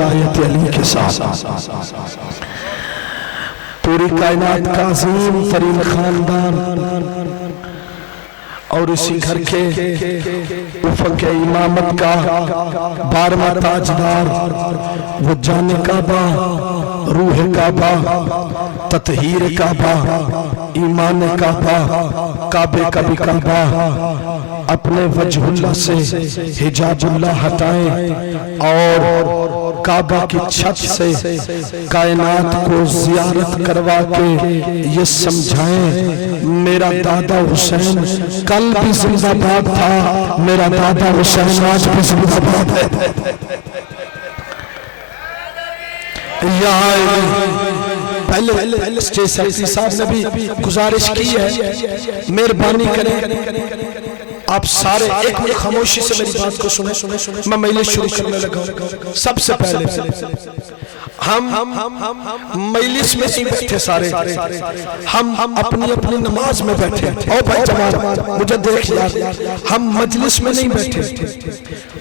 ولایت علی کے ساتھ پوری کائنات کا عظیم ترین خاندان اور اسی گھر کے افق امامت کا 12واں تاجدار وہ جان کعبہ، روح کعبہ، تطہیر کعبہ، ایمان کعبہ، کعبے کا بھی کعبہ، اپنے وجہ اللہ سے حجاب اللہ ہٹائیں اور کعبہ کی چھت سے کائنات کو زیارت کروا کے یہ سمجھائیں میرا دادا حسین کل بھی زندہ باد تھا، میرا دادا حسین آج بھی زندہ باد ہے۔ پہلے اسٹیج سیکٹری صاحب نے بھی گزارش کی ہے، مہربانی کریں آپ سارے ایک منٹ خاموشی سے میری بات کو سنیں، میں مجلس شروع کرنے لگا ہوں۔ سب سے پہلے ہم مجلس میں نہیں بیٹھے سارے، ہم اپنی اپنی نماز میں بیٹھے۔ او بھائی جماعت مجھے دیکھ یار، ہم مجلس میں نہیں بیٹھے،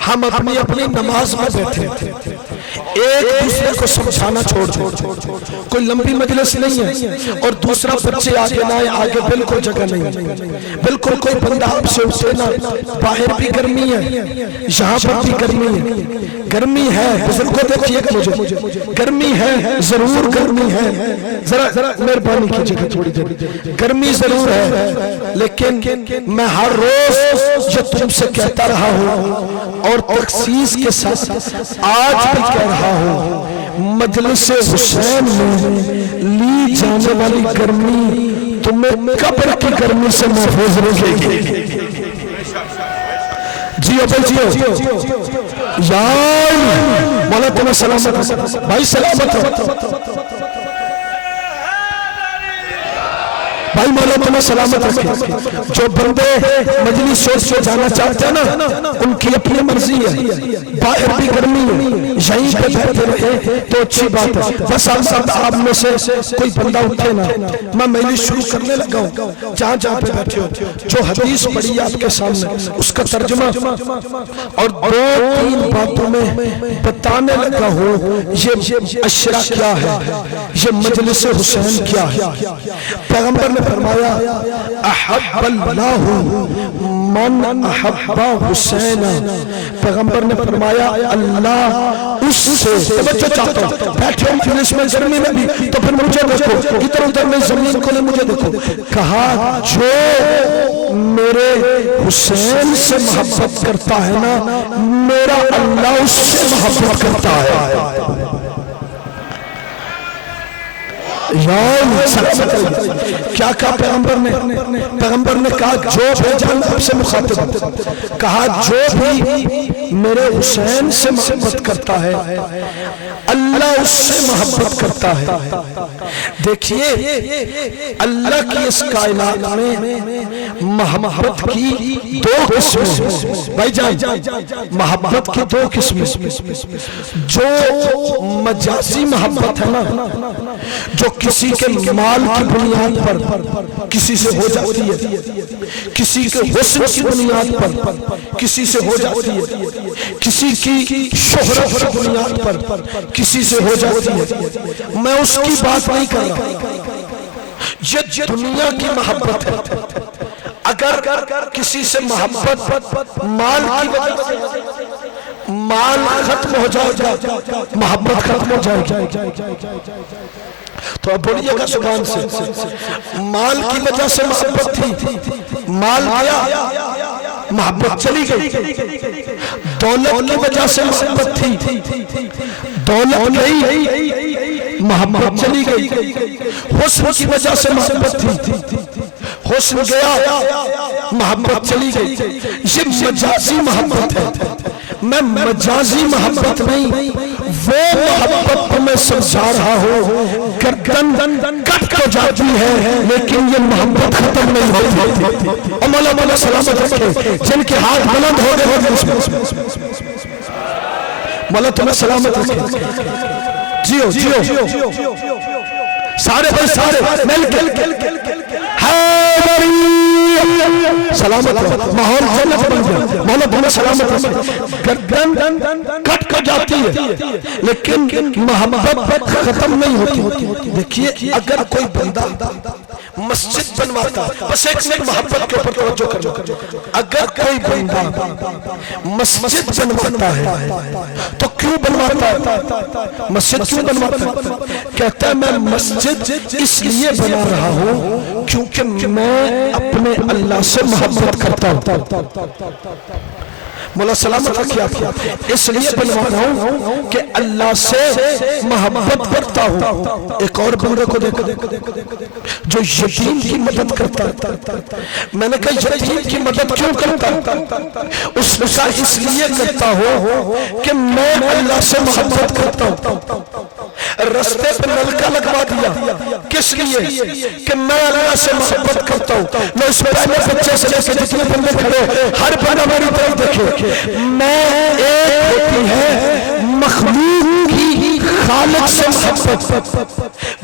ہم اپنی اپنی نماز میں بیٹھے۔ ایک دوسرے کو سمجھانا چھوڑ دو، کوئی لمبی مجلس نہیں ہے اور دوسرا بچے آگے نہ آئے، آگے بالکل جگہ نہیں ہے، بالکل کوئی بندہ آپ سے اٹھے نہ، باہر بھی گرمی ہے، یہاں پر بھی گرمی ہے، گرمی ہے، بزرگوں دیکھئے کہ مجھے گرمی ہے، ضرور گرمی ہے، ذرا مہربانی کیجئے گا تھوڑی دیر، گرمی ضرور ہے، لیکن میں ہر روز جو تم سے کہتا رہا ہوں اور تخصیص کے ساتھ آج بھی کہہ رہا ہوں، مجلس حسین میں لی جانے والی گرمی تمہیں قبر کی گرمی سے محفوظ رکھے گی۔ جیو بھائی جیو، یار مولا تمہیں سلامت بھائی، سلامت بھائی، مولا تمہیں سلامت رکھے۔ جو بندے مجلس سوچ سے جانا چاہتے ہیں نا، ان کی اپنی مرضی ہے، باہر بھی گرمی ہے، یہیں پہ بیٹھے رہے تو اچھی بات ہے۔ بس آپ میں سے کوئی بندہ اٹھے نا، میں مجلس شروع کرنے لگا ہوں، جہاں جہاں پہ بیٹھے ہو جو حدیث پڑھی آپ کے سامنے اس کا ترجمہ اور 2-3 باتوں میں بتانے لگا ہوں، یہ اشرا کیا ہے، یہ مجلس حسین کیا ہے۔ پیغمبر نے فرمایا احب اللہ من احب حسین، پیغمبر نے فرمایا اللہ اس سے، توجہ چاہتا ہوں بیٹھے ہوں مجلس میں گرمی میں بھی تو پھر مجھے دیکھو، ادھر ادھر میں زمین کو لے مجھے دیکھو، کہا جو میرے حسین سے محبت کرتا ہے نا، میرا اللہ اس سے محبت کرتا ہے۔ کیا کہا پیغمبر نے؟ پیغمبر نے کہا جو بھیجا آپ سے مخاطب، کہا جو بھی میرے حسین سے محبت کرتا ہے اللہ اس سے محبت کرتا ہے۔ دیکھیے اللہ کی اس کائنات میں محبت کی 2 قسمیں، بھائی جان محبت کی 2 قسمیں، جو مجازی محبت ہے نا، جو کسی کے مال کی بنیاد پر کسی سے ہو جاتی ہے، کسی کے حسن کی بنیاد پر کسی سے ہو جاتی ہے، کسی کی شہرت کی بنیاد پر کسی سے ہو جاتی ہے، میں اس کی بات نہیں کر رہا، یہ دنیا کی محبت ہے۔ اگر کسی سے محبت مال کی وجہ سے، مال ختم ہو جائے گا، محبت ختم ہو جائے گی، تو اب بولیے گا زبان سے، مال کی وجہ سے محبت تھی، مال گیا محبت چلی گئی، دولت کی وجہ سے محبت تھی، دولت گئی محبت چلی گئی، حسن کی وجہ سے محبت تھی، حسن گیا محبت چلی گئی، یہ مجازی محبت ہے۔ میں مجازی محبت نہیں، وہ محبت کو میں سمجھا رہا ہوں، گردن کٹ کو جاتی ہے لیکن یہ محبت ختم نہیں ہوتی۔ اور مولا سلامت رکھے جن کے ہاتھ بلند ہو گئے مولا تمہیں سلامت رکھے، جیو سارے بھائی سارے مل کے حیدری سلامت رہو، ماحول جنت بن گیا، مولا تمہیں سلامت رہو۔ گردن کٹ کر جاتی ہے لیکن محبت ختم نہیں ہوتی۔ دیکھیے اگر کوئی بندہ مسجد بنواتا، بس ایک منٹ محبت کے اوپر توجہ کرنا، اگر کوئی بندہ مسجد بنواتا ہے تو کیوں بنواتا ہے؟ مسجد کیوں بنواتا ہے؟ کہتا ہے میں مسجد اس لیے بنا رہا ہوں کیونکہ میں اپنے اللہ سے محبت کرتا ہوں۔ مولا سلامت رکھیے آپ، اس لیے بنوا رہا ہوں کہ اللہ سے محبت کرتا ہوں۔ ایک اور بندے کو دیکھو جو یتیم کی مدد کرتا ہے، میں نے کہا یتیم کی مدد کیوں کرتا؟ اس کا اس لیے کرتا ہوں کہ میں اللہ سے محبت کرتا ہوں۔ رستے پہ نلکا لگوا دیا، کس لیے؟ کہ میں اللہ سے محبت کرتا ہوں۔ میں اس پہلے بچے سے لے کے جتنے بندے کھڑے ہر بندہ میری طرف دیکھے، میں ایک ہوتی ہے مخلوق کی خالق سے محبت۔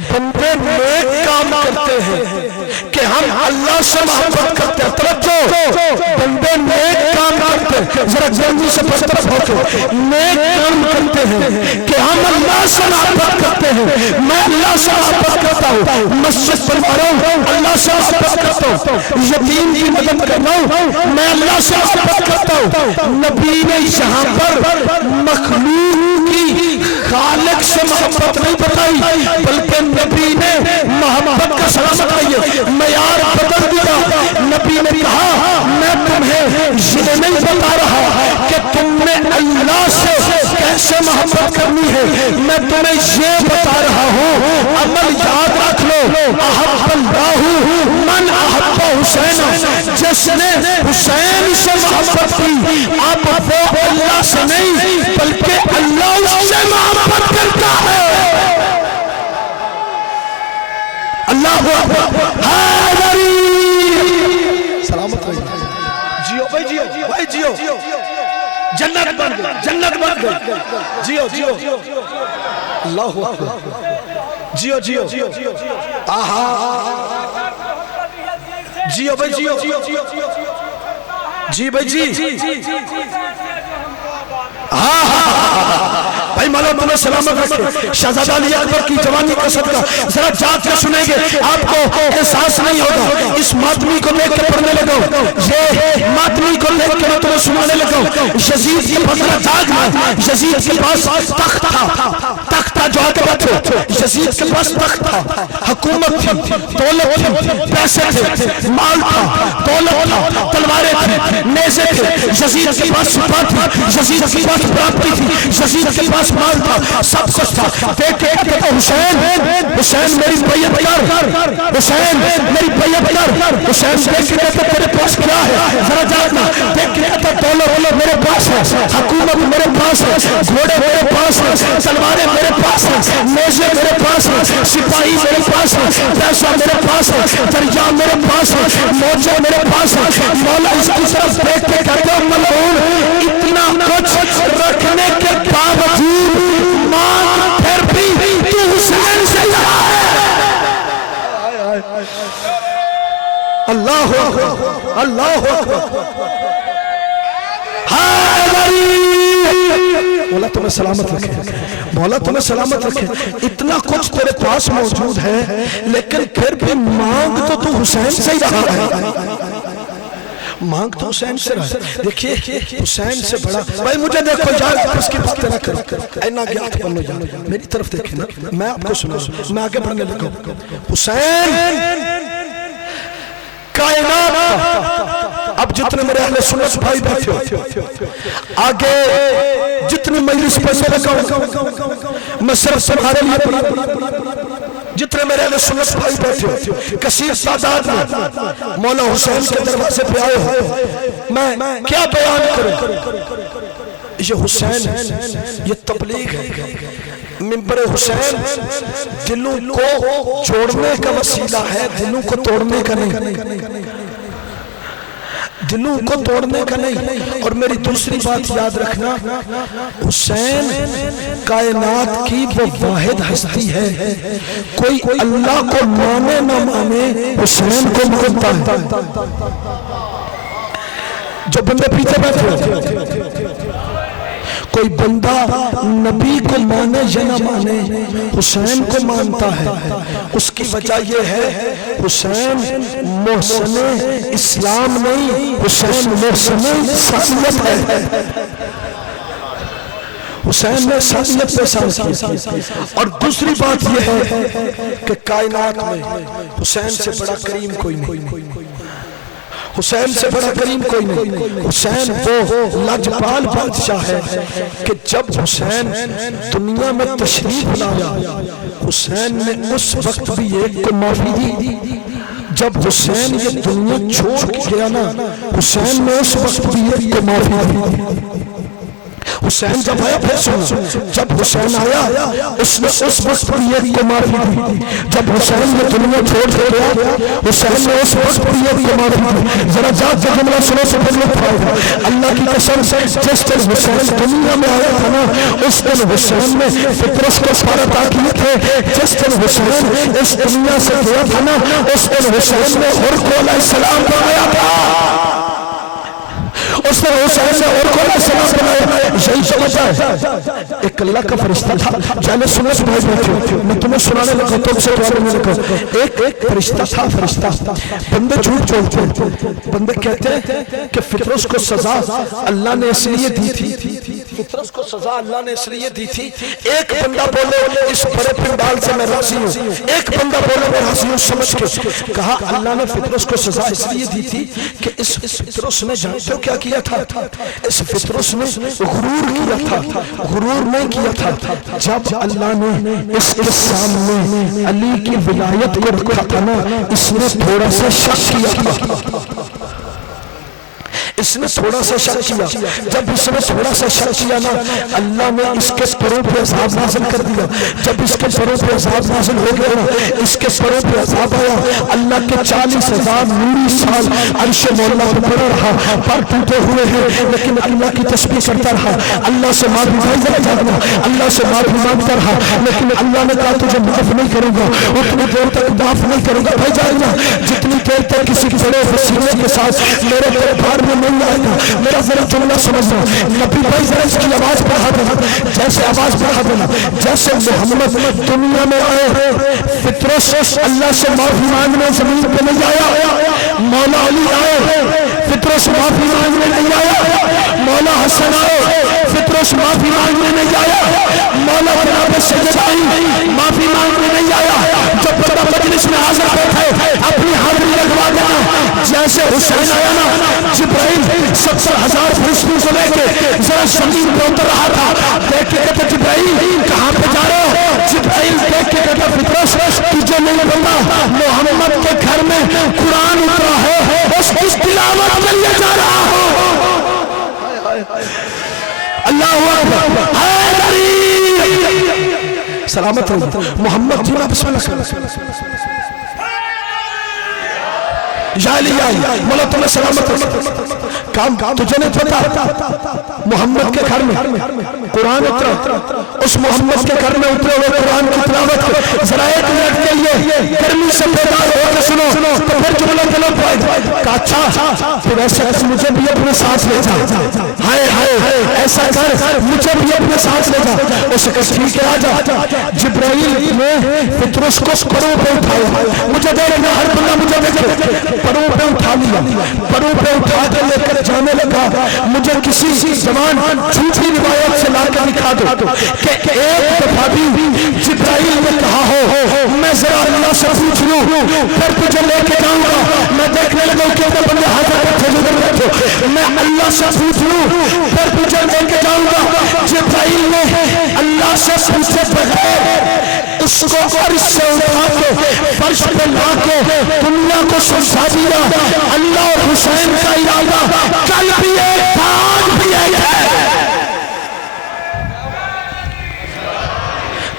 بندے نیک کام کرتے ہیں کہ ہم اللہ سے محبت کرتے ہیں، توجہ، بندے نیک کام کرتے ہیں، ذرا جلدی سے برطرف ہو کے نیک کام کرتے ہیں کہ ہم اللہ سے محبت کرتے ہیں۔ میں اللہ سے محبت کرتا ہوں، مسجد بنوا رہا ہوں، اللہ سے محبت کرتا ہوں، یتیم کی مدد کر رہا ہوں، میں اللہ سے محبت کرتا ہوں۔ نبی نے یہاں پر مخلوق کی خالق سے محبت نہیں بتائی، بلکہ نبی نے محبت کا سلامت رہیے معیار بدل دیا۔ نبی نے کہا میں تمہیں یہ نہیں بتا رہا کہ تم نے اللہ سے کیسے محبت کرنی ہے، میں تمہیں یہ بتا رہا ہوں عمل یاد رکھ لو، احب اللہ من احب حسین، جس نے حسین سے محبت کی اب وہ اللہ سے نہیں بلکہ اللہ اس سے محبت کرتا ہے۔ اللہ حیدری سلامت رہی، جیو بھائی، جیو بھائی، جیو، جنت بن گئی، جنت بن گئی، جیو جیو، اللہ جیو جیو، آہا جیو بھائی، جیو جی بھائی، جی بھائی مولا تمہیں سلامت رکھے۔ شہزادہ علی اکبر کی جوانی کا صدقہ ذرا جات کے سنیں گے، آپ کو احساس نہیں ہوگا۔ اس ماتمی کو دیکھ کے پڑھنے لگا، یہ ماتمی کو دیکھ کے میں تمہیں سنانے لگا۔ یزید کے پاس جاگنا، یزید کے پاس تخت تھا، تخت تھا جو آگے بیٹھو، یزید کے پاس تخت تھا، حکومت تھی، دولت تھی، پیسے تھے، مال تھا، دولت تھا، تلواریں تھیں، نیزے تھے، یزید کے پاس سپاہ تھی، یزید کے پاس پراپتی تھی، یزید کے پاس مال تھا، سب کچھ تھا۔ دیکھ کے کہتا حسین، حسین میری بیعت کر، حسین میری بیعت کر۔ حسین دیکھ کے کہتا تیرے پاس کیا ہے ذرا جاننا، دیکھ کے کہتا دولت میرے پاس ہے، حکومت میرے پاس ہے، گھوڑے میرے پاس ہے، تلواریں میرے پاس ہے، نیزے میرے پاس ہے، سپاہی میرے پاس ہے، پیسہ میرے پاس ہے، دریا میرے پاس ہے، موجے میرے پاس ہے۔ مولا اس کی طرف دیکھ کے کہتا ملعون اتنا کچھ رکھنے کے باوجود مانگ پھر بھی تو حسین سے لڑا ہے۔ اللہ اللہ مولا تمہیں سلامت رکھے، مولا تمہیں سلامت رکھے۔ اتنا کچھ تیرے پاس موجود ہے لیکن پھر بھی مانگ تو حسین سے ہی رہا ہے، مانگ تو حسین سے رہا ہے۔ دیکھیے حسین سے بڑا بھائی مجھے دیکھو یار، اس کی باتیں نہ کرو، اینا گیات بنو یار، میری طرف دیکھیں نا، میں آپ کو سنا، میں آگے بڑھنے لگا۔ حسین کائنات، اب جتنے میرے اہل سنت بھائی بیٹھے ہو آگے جتنے مجلس پر سے لگا میں صرف تمہارے لیے پڑھا، جتنے میرے اہل سنت بھائی بیٹھے ہو کثیر تعداد میں مولا حسین کے دروازے پہ آئے ہو، میں کیا بیان کروں؟ یہ حسین ہے، یہ تبلیغ ہے۔ منبر حسین دلوں کو جوڑنے کا وسیلہ ہے، دلوں کو توڑنے کا نہیں۔ دلوں کو توڑنے کا نہیں. اور میری دوسری بات یاد رکھنا، حسین کائنات کی وہ واحد ہستی ہے، کوئی اللہ کو مانے نہ مانے حسین کو مانتا ہے. جو بندے پیچھے بیٹھے، کوئی بندہ نبی کو مانے یا نہ مانے حسین کو مانتا ہے. اس کی وجہ یہ ہے حسین محسن اسلام نہیں، حسین محسن سعادت ہے. حسین نے سعادت پہ سان کی. اور دوسری بات یہ ہے کہ کائنات میں حسین سے بڑا کریم کوئی نہیں، حسین سے بڑا کریم کوئی نہیں. حسین وہ لاجپال بادشاہ ہے کہ جب حسین دنیا میں تشریف لایا، حسین نے اس وقت بھی ایک کو معافی دی. جب حسین یہ دنیا چھوڑ گیا نا، حسین نے اس وقت بھی ایک کو معافی دی. حسین جب آیا، پھر سنو، جب حسین آیا اس نے اس وقت بھی ایک کو معافی دی. جب حسین یہ دنیا چھوڑ گیا، حسین نے اس وقت بھی ایک کو معافی دی. ذرا جات سے جملہ سنو سے پھر لطف آئے گا. اللہ کی قسم، جس دن حسین دنیا میں آیا تھا نا، اس دن حسین نے فطرت کو سارا کیے تھے. جس دن حسین اس دنیا سے گیا تھا نا، اس دن حسین نے حرق علیہ السلام بنایا تھا. اس نے حسین نے اور کوئی سلام بنایا. یہی سمجھا ہے ایک اللہ کا فرشتہ تھا. جانے سننے سنائی بیٹھے، میں تمہیں سنانے لگا تم سے دوارے میں لگا. ایک فرشتہ تھا. فرشتہ بندے جھوٹ بولتے، بندے کہتے ہیں کہ فطرت کو سزا اللہ نے اس لیے دی تھی، فطرت کو سزا اللہ نے اس لیے دی تھی. ایک بندہ بولے اس بڑے پنڈال سے میں راضی ہوں، ایک بندہ بولے میں راضی ہوں سمجھ کے. کہا اللہ نے فطرت کو سزا اس لیے دی تھی کہ اس فطرت نے جانتے ہو کیا کیا تھا؟ اس فطرت نے غرور کیا تھا. غرور نہیں کیا تھا. جب اللہ نے اس کے سامنے علی کی ولایت کو رکھا تھا نا، اس نے تھوڑا سا شک کیا تھا. اس نے تھوڑا سا شک کیا. جب اس نے تھوڑا سا شک کیا نا، اللہ نے اس کے پروں پہ عذاب نازل کر دیا. جب اس کے پروں پہ عذاب نازل ہو گیا نا، اس کے پروں پہ عذاب آیا. اللہ کے 40,000 نوری سال عرش مولا پہ پڑا رہا، پر ٹوٹے ہوئے ہیں لیکن اللہ کی تسبیح کرتا رہا. اللہ سے معافی مانگنا، اللہ سے معافی مانگتا رہا. لیکن اللہ نے کہا تجھے معاف نہیں کروں گا، اتنی دیر تک معاف نہیں کروں گا. بھائی جاننا، جتنی دیر تک کسی بڑے وسیلے کے ساتھ میرے دربار میں نہیں آئے گا. میرا ذرا جملہ سمجھنا، نبی بھائی ذرا اس کی آواز بڑھا دینا، جیسے آواز بڑھا دینا. جیسے محمد دنیا میں آئے، فطرت اللہ سے معافی مانگنے زمین پہ نہیں آیا. مولا علی آئے، فطرت سے معافی مانگنے نہیں آیا. مولا حسن آئے، فطرت سے معافی مانگنے نہیں آیا. مولا جناب سید آئی، معافی مانگنے نہیں آیا. جب بڑا مجلس میں حاضر بیٹھے، اپنی حاضری لگوا دینا. جیسے حسین آیا نا، جبرائیل 70,000 فرشتوں کو لے کے ذرا زمین پہ اتر رہا تھا. دیکھ کے کہتے جبرائیل کہاں پہ جا رہے ہو؟ جبرائیل دیکھ کے کہتا فطرت تجھے نہیں پتا محمد کے گھر میں قرآن اترا ہے، اس کی تلاوت کے لیے جا رہا ہوں. اللہ اکبر. سلامت ہو محمد جینا بسم اللہ. یا علی مولا تمہیں سلامت ہو. کام تجھے نہیں پتا محمد کے گھر میں قرآن اترا، اس محمد کے گھر میں اترے ہوئے قرآن کی تلاوت. ذرا ایک منٹ کے لیے گرمی سے بیدار ہو کے سنو تو پھر جملہ دلوں پائے. کہا اچھا پھر ایسا مجھے بھی اپنے ساتھ لے جا. ہائے ہائے ایسا کر مجھے بھی اپنے ساتھ لے جا. اسے کہا ٹھیک ہے آجا. جبرائیل نے فطرت کو پروں پہ اٹھایا. مجھے دیکھنا ہر بندہ مجھے دیکھے. پروں پہ اٹھا لیا، پروں پہ اٹھا کے لے کر جانے لگا. مجھے کسی زمان جھوٹی روایت سے لا کے دکھا دو کہ ایک دفعہ بھی جبرائیل نے کہا ہو میں ذرا اللہ سے پوچھ لوں پھر تجھے لے کے جاؤں گا. میں دیکھنے لگا کہ بندے حاضر بیٹھے ادھر بیٹھو، میں اللہ سے پوچھ لوں پھر تجھے لے کے جاؤں گا. جبرائیل نے اللہ سے پوچھے بغیر اس کو عرش سے اٹھا کے فرش پہ لا کے دنیا کو سمجھا دیا. اللہ اور حسین کا ارادہ کل بھی ایک تھا، آج بھی ایک ہے.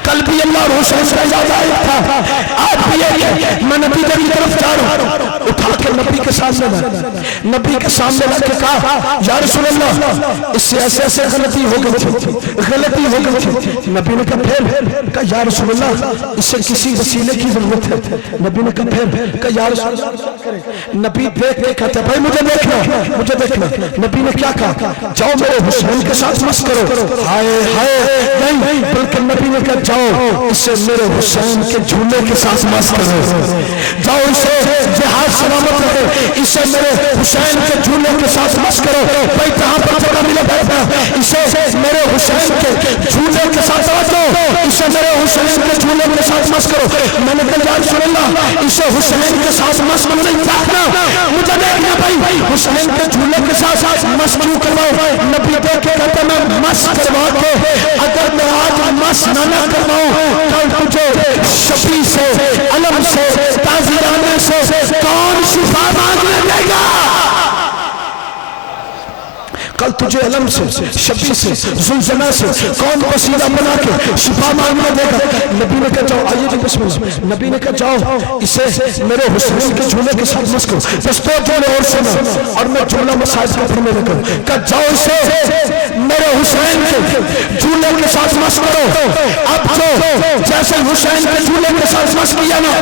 کل بھی اللہ اور حسین کا ارادہ ایک تھا، آج بھی ایک ہے. میں نتیجے کی طرف جا رہا ہوں. اٹھا کے نبی کے سامنے لایا، نبی کے سامنے لا کے کہا یا رسول اللہ اس سے ایسے ایسے غلطی ہو گئی تھی. نبی نے کہا یا رسول اللہ اس سے کسی وسیلے کی ضرورت ہے. نبی نے کہا یا رسول اللہ. نبی دیکھ کے کہتے بھائی مجھے دیکھنا. نبی نے کیا کہا جاؤ میرے حسین کے ساتھ مس کرو. ہائے ہائے نہیں، بلکہ نبی نے کہا جاؤ اسے میرے حسین کے جھولے کے ساتھ مس کرو. جاؤ اسے جہاز سلامت رہے، اسے میرے حسین کے جھولے کے ساتھ مس کرو. بھائی جہاں پر جگہ ملے بیٹھنا، اسے میرے حسین کے جھولے کے ساتھ رکھو، اسے میرے حسین کے جھولے کے ساتھ مس کرو. میں نے کہا یا رسول اللہ اسے حسین کے ساتھ مس کرو نہیں دیکھنا، مجھے دیکھنا بھائی حسین کے جھولے کے ساتھ مس کیوں کرواؤ. نبی دیکھ کے کہتا میں مس کروا کے اگر میں آج مس نہ کرواؤں کل تجھے شفیع سے، علم سے، تازیانے سے کون شفا مانگنے دے گا؟ کل تجھے علم سے، شفیع سے، زلزلہ سے کون وسیلہ بنا کے شفا مانگنے دے گا؟ نبی نے کہا جاؤ آئیے جی بسم اللہ. نبی نے کہا جاؤ اسے میرے حسین کے جھولے کے ساتھ مس کرو. بس دو جوڑے اور سنا اور میں جملہ مسائل کا پڑھنے لگا. کہا جاؤ اسے میرے حسین کے جھولے کے ساتھ مس کرو. اب جو جیسے حسین کے جھولے کے ساتھ مس کیا نا،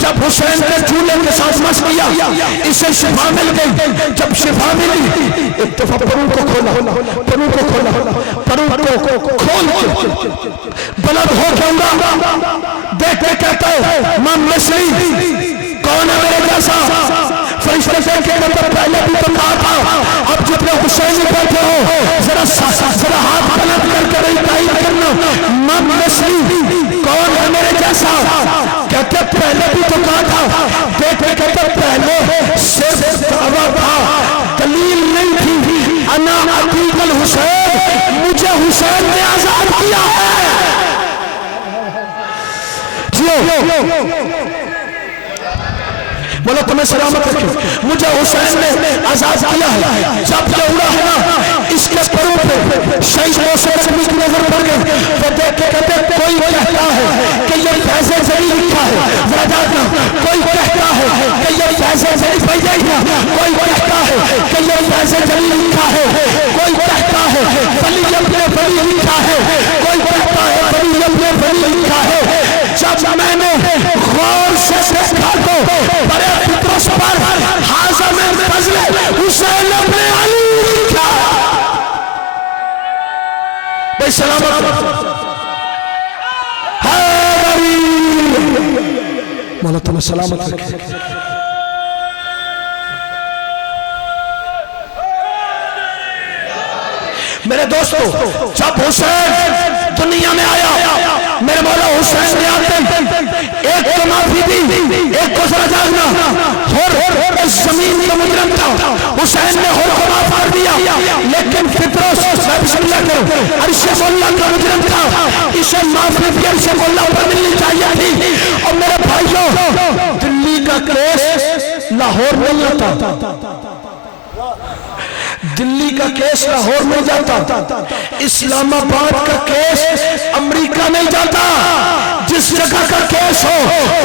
جب حسین کے جھولے کے ساتھ مس کیا اسے شفا مل گئی. جب شفا ملی ایک دفعہ پروں کو کھولا کھول کے بلند ہو جاؤں دیکھ کے کہتا ہے ماں مصری کون ہے میرے جیسا؟ فرشتے سے کہتا پہلے بھی تو کہا تھا، اب جتنے حسین بیٹھے ہو ذرا ہاتھ بلند کر کے نہیں تائید کرنا. ماں مصری کون ہے میرے جیسا؟ کہتے پہلے بھی تو کہا تھا. دیکھ کے کہتا پہلے صرف دعویٰ تھا، دلیل نہیں تھی. انا عتیق الحسین، مجھے حسین نے آزاد کیا ہے. بولو تمہیں سلامت رکھے، مجھے حسین نے آزاد کیا ہے. جب یہ اڑا ہے نا اس کے پروں پہ شہید موسیٰ نبی کی نظر پڑ گئی. وہ دیکھ کے کہتے کوئی کہتا ہے کہ یہ فیض زری لکھا ہے، ذرا جانا. کوئی کہتا ہے کہ یہ فیض زری پڑھ جائے گا. کوئی کہتا ہے کہ یہ فیض زری لکھا ہے. کوئی کہتا ہے ولی ابن ولی لکھا ہے. کوئی کہتا ہے ولی ابن ولی لکھا ہے. جب میں نے غور سے دیکھا تو بڑے پترس پر حاضر فضل حسین ابن علی لکھا. بھائی سلامت مولا تمہیں سلامت رکھے. میرے دوستو جب حسین دنیا میں آیا میرے مولا حسین نے آتے ایک کو معافی دی، ایک کو ذرا جاگنا. اور اس زمین کا مجرم تھا، حسین نے ہور کو معاف کر دیا. لیکن فطرس بسم اللہ کرو عرش مولا کا مجرم تھا، اسے معافی بھی عرش مولا پر ملنی چاہیے تھی. اور میرے بھائیوں دلی کا کیس لاہور میں جاتا، دلی کا کیس لاہور میں جاتا، اسلام آباد کا کیس امریکہ نہیں جاتا. جس جگہ کا کیس ہو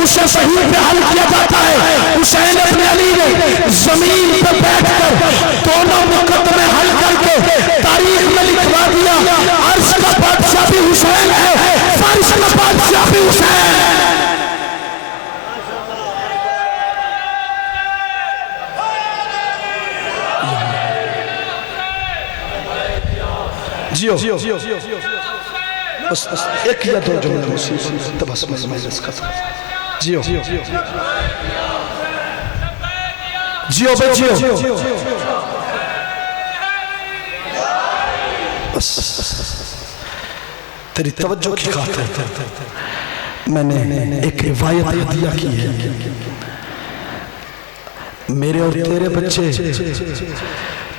اسے صحیح پہ حل کیا جاتا ہے. حسین ابن علی نے زمین پہ بیٹھ کر دونوں مقدمے حل کر کے تاریخ میں لکھوا دیا عرش کا بادشاہ بھی حسین ہے، فرش کا بادشاہ بھی حسین ہے. جیو بس ایک یا دو جملے تو بس مجلس کا جیو جیو بے جیو بس تیری توجہ کی خاطر میں نے ایک روایت ہدیہ کی ہے. میرے اور تیرے بچے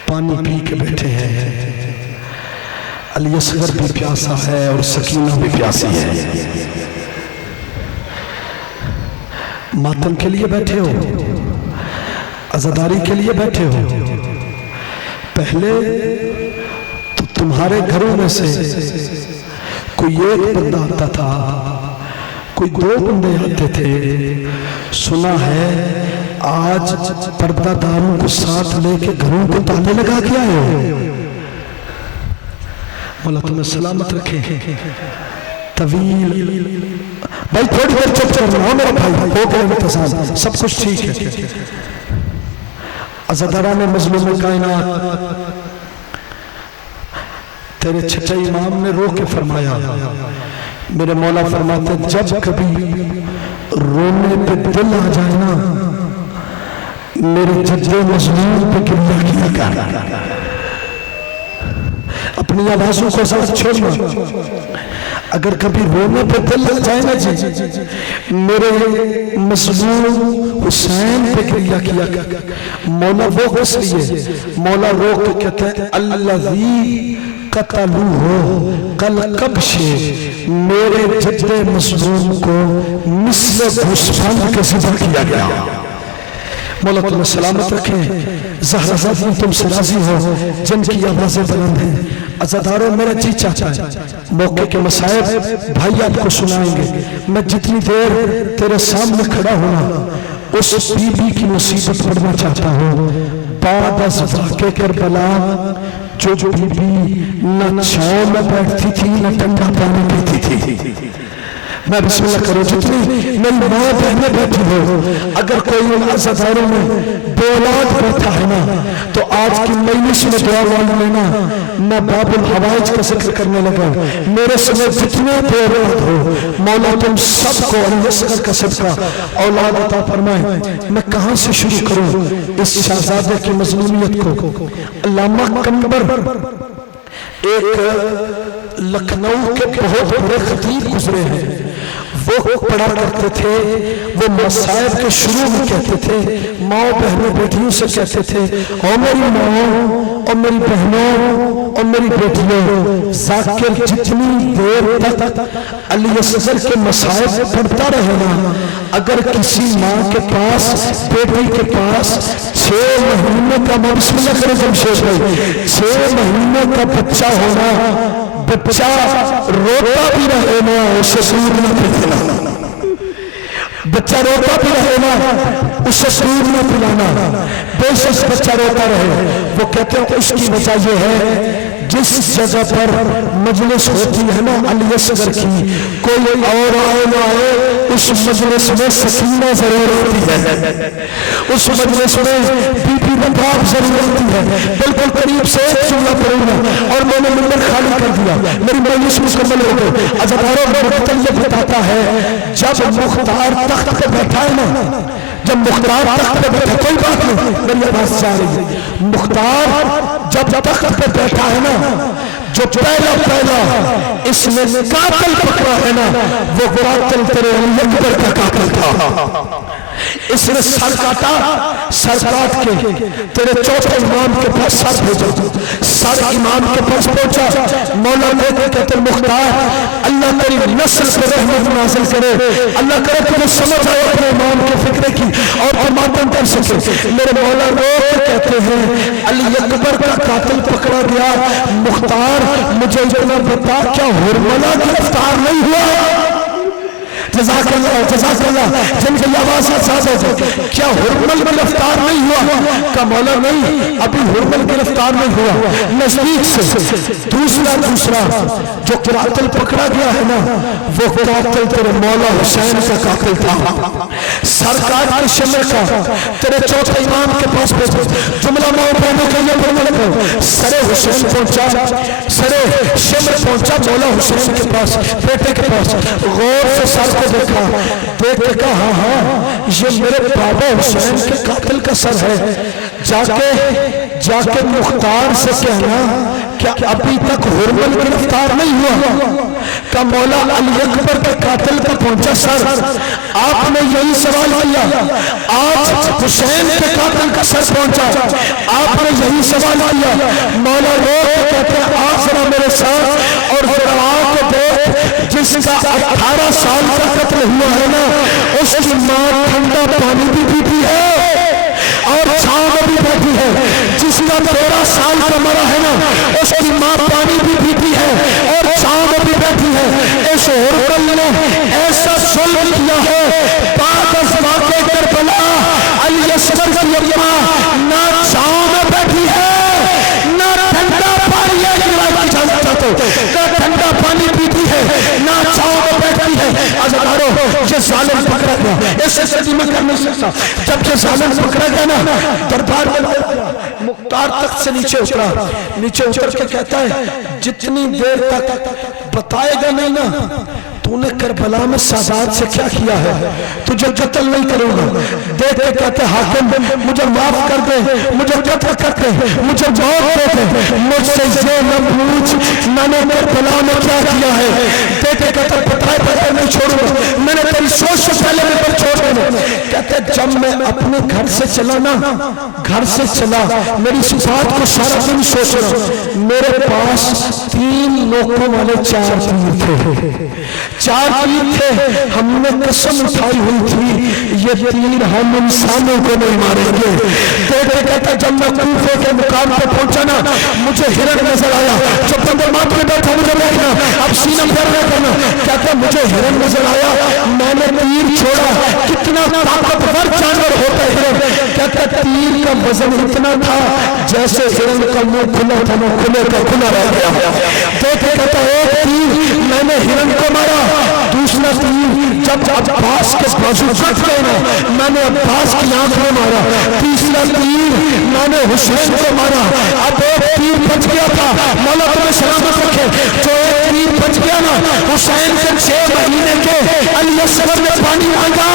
پانی پی کے بیٹھے ہیں. علی اصغر بھی پیاسا ہے اور سکینہ بھی پیاسی ہے. ماتم کے لیے بیٹھے ہو، عزاداری کے لیے بیٹھے ہو. پہلے تو تمہارے گھروں میں سے کوئی ایک بندہ آتا تھا، کوئی دو بندے آتے تھے، سنا ہے آج پردہ داروں کو ساتھ لے کے گھروں کو تالے لگا کے آئے ہو۔ مولا تمہیں سلامت رکھے۔ طویل بھائی تھوڑی دیر چپ کرنا ہو میرا بھائی، ہو گئے متصال، سب کچھ ٹھیک ہے۔ عزاداران مظلوم کائنات، تیرے چھٹے امام نے رو کے فرمایا، میرے مولا فرماتے جب کبھی رونے پہ دل آ جائے نا، میرے جد مظلوم پہ گریہ کیا کر، اپنی آوازوں کو ساتھ چھوڑنا۔ اگر کبھی رونے پہ دل آ جائے نا جی، میرے مظلوم حسین پہ گریہ کیا کر۔ مولا وہ کس لیے؟ مولا رو کے کہتے ہیں الذی قتلوہ کالکبش، میرے جد مظلوم کو مثل گوسفند کے ذبح کیا گیا۔ مولا تمہیں سلامت رکھیں۔ زہرا زادی تم سے راضی ہو جن کی آوازیں بلند ہیں۔ عزاداروں میرا جی چاہتا ہے موقع کے مسائب بھائی آپ کو سنائیں گے۔ میں جتنی دیر تیرے سامنے کھڑا ہونا اس بی بی کی مصیبت پڑھنا چاہتا ہوں۔ بعد از واقع کربلا جو بی بی نہ چھاؤں میں بیٹھتی تھی نہ ٹھنڈا پانی پیتی تھی۔ میں بسم اللہ کرو جتنی میری ماں بہنیں بیٹھی ہو، اگر کوئی ان عزاداروں میں بے اولاد بیٹھا ہے نا تو آج کی مجلس میں دعا مانگ لینا۔ میں باب الحوائج کا ذکر کرنے لگا، میرے سمیت جتنے بے اولاد ہو مولا تم سب کو اصغر کا صدقہ اولاد عطا فرمائے۔ میں کہاں سے شروع کروں اس شہزادے کی مظلومیت کو؟ علامہ قنبر ایک لکھنؤ کے بہت بڑے خطیب گزرے ہیں، وہ پڑھا کرتے تھے، وہ مسائب کے شروع میں کہتے تھے، ماں بہنوں بیٹیوں سے کہتے تھے اور میری ماں اور میری بہنوں اور میری بیٹیوں، ذاکر جتنی دیر تک علی اصغر کے مسائب پڑھتا رہے نا، اگر کسی ماں کے پاس بیٹی کے پاس 6 مہینے کا بسم اللہ کرے جمشید بھائی 6 مہینے کا بچہ ہونا، بچہ روتا بھی رہے نا اسے سور نہ پلانا، بچہ روتا بھی رہے نا اسے سور نہ پلانا، بے شک بچہ روتا رہے۔ وہ کہتے ہیں اس کی وجہ یہ ہے جس جگہ پر مجلس ہوتی ہے نا علی اصغر کی، کوئی اور آئے نہ آئے اس مجلس میں سکینہ ضرور ہوتی ہے، اس مجلس میں بی بی رباب ضرور ہوتی ہے۔ بالکل قریب سے ایک جملہ پڑھوں گا اور میں نے منبر خالی کر دیا، میری مجلس مکمل ہو گئی۔ عزاداروں مرتل یہ بتاتا ہے جب مختار تخت پہ بیٹھا ہے نا، جب مختار تخت پہ بیٹھا، کوئی بات نہیں میری آواز جا رہی ہے، مختار جب تخت پہ بیٹھا ہے نا، جو پہلا اس نے قاتل پکڑا ہے نا، وہ قاتل تیرے اکبر کا قاتل تھا۔ اس نے سر کاٹا، سر کاٹ کے تیرے چوتھے امام کے پاس سر بھیجا، سر امام کے پاس پہنچا، مولا نے کہتے مختار اللہ تیری نسل پر رحمت نازل کرے، اللہ کرے تمہیں سمجھ آئے اپنے امام کے فکرے کی اور تماتن کر سکے۔ میرے مولا روتے کہتے ہیں علی اکبر کا قاتل پکڑا گیا، مختار مجھے اتنا بتا کیا ہرملہ گرفتار نہیں ہوا؟ جزاک اللہ جزاک اللہ، جن کی آوازیں ساز ہے کیا ہرمل گرفتار نہیں ہوا؟ کا مولا نہیں، ابھی ہرمل گرفتار نہیں ہوا، نزدیک سے دوسرا جو قاتل پکڑا گیا ہے نا وہ قاتل تیرے مولا حسین کا قاتل تھا، سرکار کے شمر کا تیرے چوتھے امام کے پاس پہنچا، جملہ ماں بہنوں کے یہ بولنے لگا، سر حسین پہنچا، سر شمر پہنچا مولا حسین کے پاس، بیٹے کے پاس، غور سے سر کو دیکھا، دیکھ کے کہا ہاں یہ میرے بابا حسین کے قاتل کا سر ہے، جا کے مختار سے کہنا کیا ابھی تک ہرمل گرفتار نہیں ہوا؟ کہ مولا علی اکبر کے قاتل کا پہنچا سر، آپ نے یہی سوال کیا، آج حسین کے قاتل کا سر پہنچا، آپ نے یہی سوال کیا، مولا رو کے کہتے ہیں آج ذرا میرے ساتھ اور ذرا کو دیکھ، جس کا 18 سال کا قتل ہوا ہے نا اس کی ماں ٹھنڈا پانی بھی پیتی ہے اور چھاؤں میں بھی بیٹھی ہے، جس کا 13 سال کا مرا ہے نا اس کی ماں پانی بھی پیتی ہے اور چھاؤں میں بھی بیٹھی ہے۔ اس ہرمل نے ایسا ظلم کیا ہے بعد از واقع کربلا علی اصغر کی اماں نہ چھاؤں میں بیٹھی ہے نہ ٹھنڈا پانی ہے نہ ٹھنڈا پانی پیتی ہے نہ چھاؤں میں بیٹھی ہے عزیزانو یہ ظالم پکڑا گیا ایسے صدی میں کر نہیں سکتا جب یہ ظالم پکڑا گیا نا دربار میں مختار تخت سے نیچے اترا نیچے اتر کے کہتا ہے جتنی دیر تک بتائے گا نہیں نا تو نے کربلا میں سادات سے کیا کیا ہے تجھے قتل نہیں کروں گا دیکھ کے کہتے حاکم مجھے معاف کر دے مجھے قتل کر دے مجھے موت دے دے مجھ سے یہ نہ پوچھ میں نے کربلا میں کیا کیا ہے دیکھ کے کہتے بتائے بغیر نہیں چھوڑوں گا میں نے تیری سوچ سے پہلے میں پر چھوڑ دے کہتے جب میں اپنے گھر سے چلا نا گھر سے چلا میری صفات کو سارا دن سوچ رہا میرے پاس 3 نوکوں والے 4 تیر تھے 4 تیر تھے ہم نے قسم اٹھائی ہوئی تھی یہ تیر ہم انسانوں کو نہیں ماریں گے دیکھتے کہتا جب میں کوفے کے مقام پہ پہنچا نا مجھے ہرن نظر آیا جب بندر مات میں بیٹھا مجھے بیٹھنا اب سینہ پر نہ کرنا کہتا مجھے ہرن نظر آیا میں نے تیر چھوڑا کتنا طاقتور جانور ہوتا ہے ہرن کہتا تیر کا وزن اتنا تھا جیسے ہرن کا منہ کھلا تھا وہ کھلے کا کھلا رہ گیا دیکھتے کہتا ایک تیر میں نے ہرن کو مارا دوسرا تیر جب عباس کے بازو کٹ گئے نا میں نے عباس کی آنکھ میں مارا تیسرا تیر میں نے حسین کو مارا اب ایک تیر بچ گیا تھا مولا تمہیں سلامت رکھے جو ایک تیر بچ گیا نا حسین سے 6 مہینے کے علی اصغر نے پانی مانگا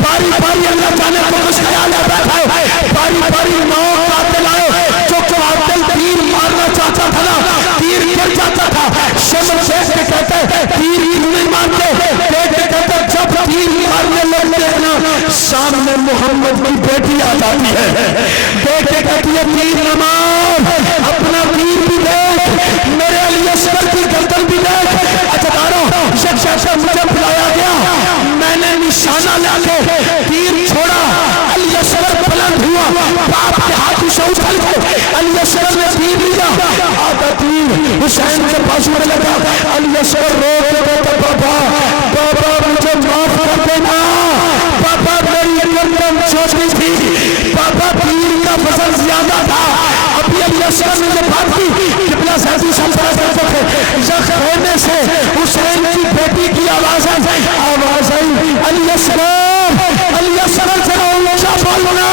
باری باری اللہ جانے کو کچھ خیال ہے بیٹھا ہے باری باری 9 قاتل آئے جو قاتل تیر مارنا چاہتا تھا نا تیر گر جاتا تھا شمر شیخ کے کہتے ہیں تیر کیوں نہیں مارتے دیکھ کے کہتے ہیں جب تیر مارنے لگتے ہیں نا سامنے محمد کی بیٹی آ جاتی ہے دیکھ کے کہتی ہے تیر نہ مار اپنا تیر بھی دیکھ میرے علی اصغر کی گردن بھی دیکھ اچھا دارو یک شاشا مجھے بلایا گیا میں نے نشانہ لے کے تیر چھوڑا علی اصغر بلند ہوا باپ کے ہاتھ سے اچھل کے علی اصغر نے تیر لیا آدھا تیر حسین کے پاس میں لگا علی اصغر رو کے کہتا بابا بابا مجھے معاف کر دینا بابا میری گردن چھوٹی تھی بابا تیر کا وزن زیادہ تھا ابھی علی اصغر نے جب بات کی قبلہ صاحبی سمجھا کرتے تھے زخ ہونے سے حسین کی بیٹی کی آواز آئی علی اصغر سے اونچا بولنا